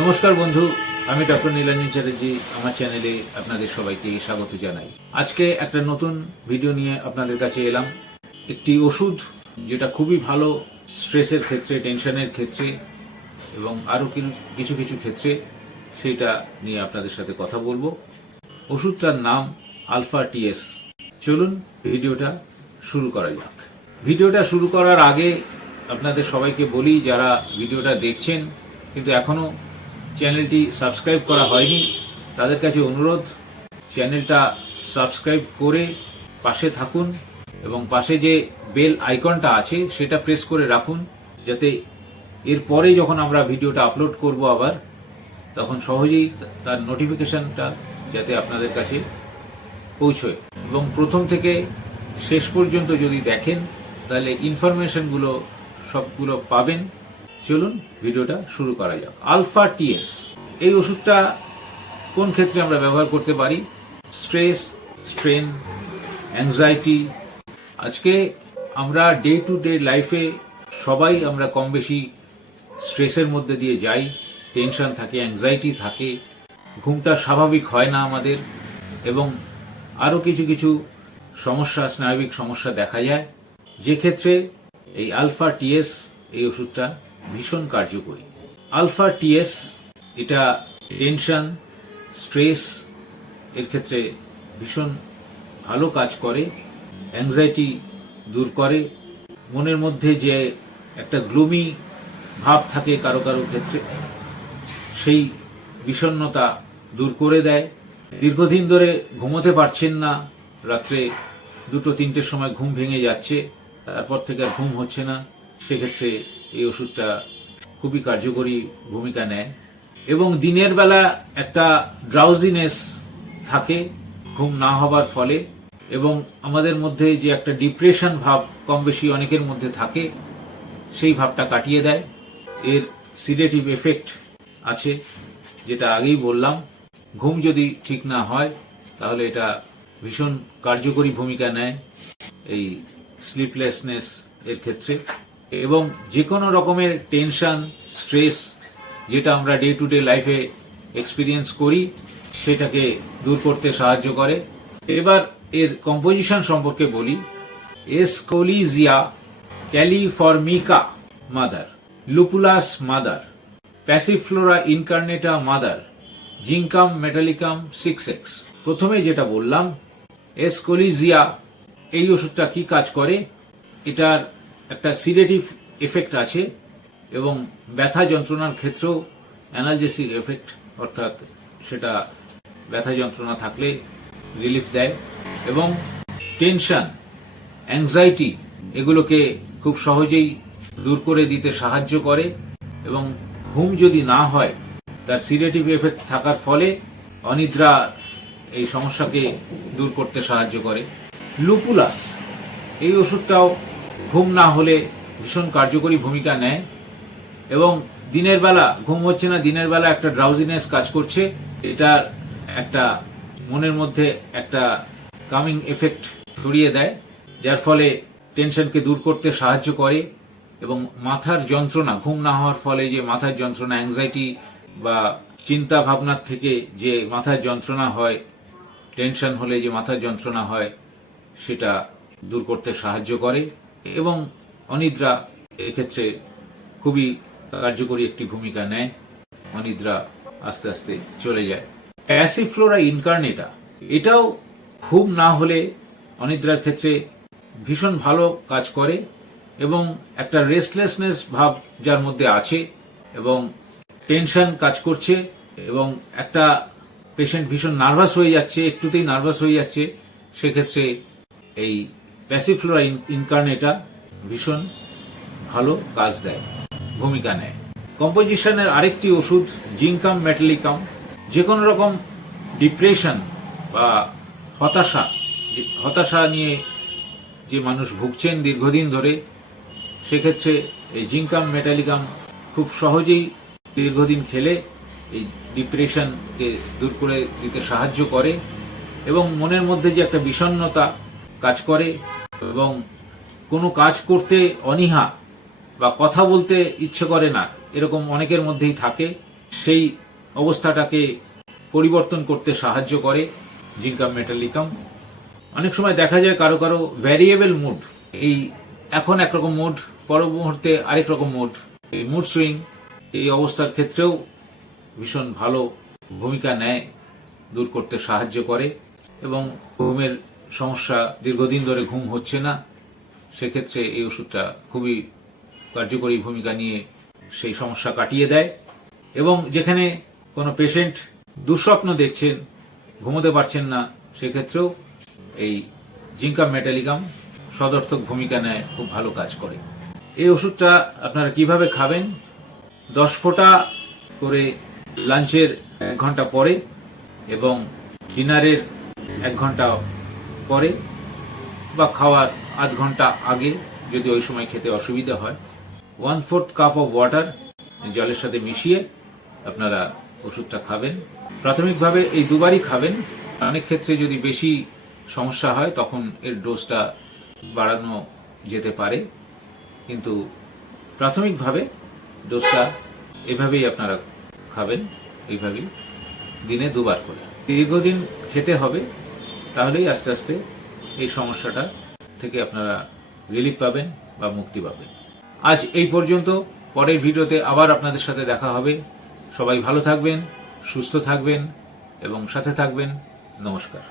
নমস্কার বন্ধু, আমি ডক্টর নীলাঞ্জন চ্যাটার্জি, আমার চ্যানেলে আপনাদের সবাইকে স্বাগত জানাই। আজকে একটা নতুন ভিডিও নিয়ে আপনাদের কাছে এলাম। একটি ওষুধ যেটা খুবই ভালো স্ট্রেসের ক্ষেত্রে, টেনশনের ক্ষেত্রে এবং আরও কিছু কিছু ক্ষেত্রে সেটা নিয়ে আপনাদের সাথে কথা বলব। ওষুধটার নাম আলফা টিএস। চলুন ভিডিওটা শুরু করা যাক। ভিডিওটা শুরু করার আগে আপনাদের সবাইকে বলি, যারা ভিডিওটা দেখছেন, কিন্তু এখনও চ্যানেলটি সাবস্ক্রাইব করা হয়নি, তাদের কাছে অনুরোধ, চ্যানেলটা সাবস্ক্রাইব করে পাশে থাকুন এবং পাশে যে বেল আইকনটা আছে, সেটা প্রেস করে রাখুন, যাতে এরপরে যখন আমরা ভিডিওটা আপলোড করব আবার, তখন সহজেই তার নোটিফিকেশনটা যাতে আপনাদের কাছে পৌঁছয়। এবং প্রথম থেকে শেষ পর্যন্ত যদি দেখেন, তাহলে ইনফরমেশনগুলো সবগুলো পাবেন। চলুন ভিডিওটা শুরু করা যাক। আলফা টিএস, এই ওষুধটা কোন ক্ষেত্রে আমরা ব্যবহার করতে পারি? Stress, strain, anxiety. আজকে আমরা ডে টু ডে লাইফে সবাই আমরা কম বেশি স্ট্রেসের মধ্যে দিয়ে যাই, টেনশন থাকে, অ্যাংজাইটি থাকে, ঘুমটা স্বাভাবিক হয় না আমাদের, এবং আরও কিছু কিছু সমস্যা, স্নায়বিক সমস্যা দেখা যায়। যে ক্ষেত্রে এই আলফা টিএস, এই ওষুধটা ভীষণ কার্যকরী। আলফা টিএস, এটা টেনশন, স্ট্রেস, এর ক্ষেত্রে ভীষণ ভালো কাজ করে অ্যাংজাইটি দূর করে। মনের মধ্যে যে একটা গ্লুমি ভাব থাকে কারও কারও ক্ষেত্রে, সেই বিষণ্ণতা দূর করে দেয়। দীর্ঘদিন ধরে ঘুমোতে পারছেন না, রাত্রে দুটো তিনটের সময় ঘুম ভেঙে যাচ্ছে, তারপর থেকে আর ঘুম হচ্ছে না। সেক্ষেত্রে এই ওষুধটা খুবই কার্যকরী ভূমিকা নেয়। এবং দিনের বেলা একটা ড্রাউজিনেস থাকে, ঘুম না হবার ফলে। এবং আমাদের মধ্যে যে একটা ডিপ্রেশন ভাব কম বেশি অনেকের মধ্যে থাকে, সেই ভাবটা কাটিয়ে দেয়। এর সিডেটিভ এফেক্ট আছে, যেটা আগেই বললাম। ঘুম যদি ঠিক না হয়, তাহলে এটা ভীষণ কার্যকরী ভূমিকা নেয় এই স্লিপলেসনেস এর ক্ষেত্রে। এবং যে কোনো রকমের টেনশন, স্ট্রেস যেটা আমরা ডে টু ডে লাইফে এক্সপিরিয়েন্স করি, সেটাকে দূর করতে সাহায্য করে। এবার এর কম্পোজিশন সম্পর্কে বলি। Eschscholzia californica mother lupulus mother passiflora incarnata mother zincum metallicum six X প্রথমে যেটা বললাম এসকোলিজিয়া এই ওষুধটা কি কাজ করে? এটার একটা সিডেটিভ এফেক্ট আছে এবং ব্যথা যন্ত্রণার ক্ষেত্রেও অ্যানালজেসিক এফেক্ট অর্থাৎ সেটা ব্যথা যন্ত্রণা থাকলে রিলিফ দেয় এবং টেনশন অ্যাংজাইটি এগুলোকে খুব সহজেই দূর করে দিতে সাহায্য করে এবং ঘুম যদি না হয়, তার সিডেটিভ এফেক্ট থাকার ফলে অনিদ্রা এই সমস্যাকে দূর করতে সাহায্য করে। লুপুলাস এই ওষুধটাও ঘুম না হলে ভীষণ কার্যকরী ভূমিকা নেয় এবং দিনের বেলা ঘুম হচ্ছে না, দিনের বেলা একটা ড্রাউজিনেস কাজ করছে। এটার একটা মনের মধ্যে একটা কামিং এফেক্ট ছড়িয়ে দেয়, যার ফলে টেনশনকে দূর করতে সাহায্য করে এবং মাথার যন্ত্রণা, ঘুম না হওয়ার ফলে যে মাথার যন্ত্রণা অ্যাংজাইটি বা চিন্তা ভাবনার থেকে যে মাথার যন্ত্রণা হয় টেনশন হলে যে মাথার যন্ত্রণা হয়, সেটা দূর করতে সাহায্য করে। এবং অনিদ্রা এক্ষেত্রে খুবই কার্যকরী একটি ভূমিকা নেয়। অনিদ্রা আস্তে আস্তে চলে যায়। অ্যাসিফ্লোরা ইনকার্নেটা, এটাও ঘুম না হলে অনিদ্রার ক্ষেত্রে ভীষণ ভালো কাজ করে এবং একটা রেস্টলেসনেস ভাব যার মধ্যে আছে এবং টেনশন কাজ করছে এবং একটা পেশেন্ট ভীষণ নার্ভাস হয়ে যাচ্ছে, একটুতেই নার্ভাস হয়ে যাচ্ছে, সেক্ষেত্রে এই প্যাসিফ্লোরা ইনকার্নেটা ভীষণ ভালো কাজ দেয়, ভূমিকা নেয়। কম্পোজিশনের আরেকটি ওষুধ জিঙ্কাম মেটালিকাম যে কোনো রকম ডিপ্রেশন বা হতাশা হতাশা নিয়ে যে মানুষ ভুগছেন দীর্ঘদিন ধরে, সেক্ষেত্রে এই জিঙ্কাম মেটালিকাম খুব সহজেই দীর্ঘদিন খেলে, এই ডিপ্রেশনকে দূর করে দিতে সাহায্য করে এবং মনের মধ্যে যে একটা বিষণ্নতা কাজ করে এবং কোনো কাজ করতে অনীহা বা কথা বলতে ইচ্ছে করে না, এরকম অনেকের মধ্যেই থাকে, সেই অবস্থাটাকে পরিবর্তন করতে সাহায্য করে জিঙ্কাম মেটালিকাম। অনেক সময় দেখা যায় কারও কারও ভ্যারিয়েবল মুড এই এখন একরকম মুড পর মুহূর্তে আরেক রকম মুড এই মুড সুইং এই অবস্থার ক্ষেত্রেও ভীষণ ভালো ভূমিকা নেয়, দূর করতে সাহায্য করে এবং ঘুমের সমস্যা দীর্ঘদিন ধরে ঘুম হচ্ছে না। সেক্ষেত্রে এই ওষুধটা খুবই কার্যকরী ভূমিকা নিয়ে সেই সমস্যা কাটিয়ে দেয়। এবং যেখানে কোনো পেশেন্ট দুঃস্বপ্ন দেখছেন, ঘুমোতে পারছেন না, সেক্ষেত্রেও এই জিঙ্কাম মেটালিকাম সদর্থক ভূমিকা নেয়, খুব ভালো কাজ করে। এই ওষুধটা আপনারা কীভাবে খাবেন? দশ ফোঁটা করে লাঞ্চের এক ঘণ্টা পরে এবং ডিনারের এক ঘণ্টা পরে বা খাওয়ার আধ ঘণ্টা আগে যদি ওই সময় খেতে অসুবিধা হয়। One fourth cup of water জলের সাথে মিশিয়ে আপনারা ওষুধটা খাবেন। প্রাথমিকভাবে এই দুবারই খাবেন। অনেক ক্ষেত্রে যদি বেশি সমস্যা হয়, তখন এর ডোজটা বাড়ানো যেতে পারে। কিন্তু প্রাথমিকভাবে ডোজটা এভাবেই আপনারা খাবেন, এইভাবেই দিনে দুবার করে। দীর্ঘদিন খেতে হবে। তাহলেই আস্তে আস্তে এই সমস্যাটা থেকে আপনারা রিলিফ পাবেন বা মুক্তি পাবেন। আজ এই পর্যন্ত। পরের ভিডিওতে আবার আপনাদের সাথে দেখা হবে। সবাই ভালো থাকবেন, সুস্থ থাকবেন এবং সাথে থাকবেন। নমস্কার।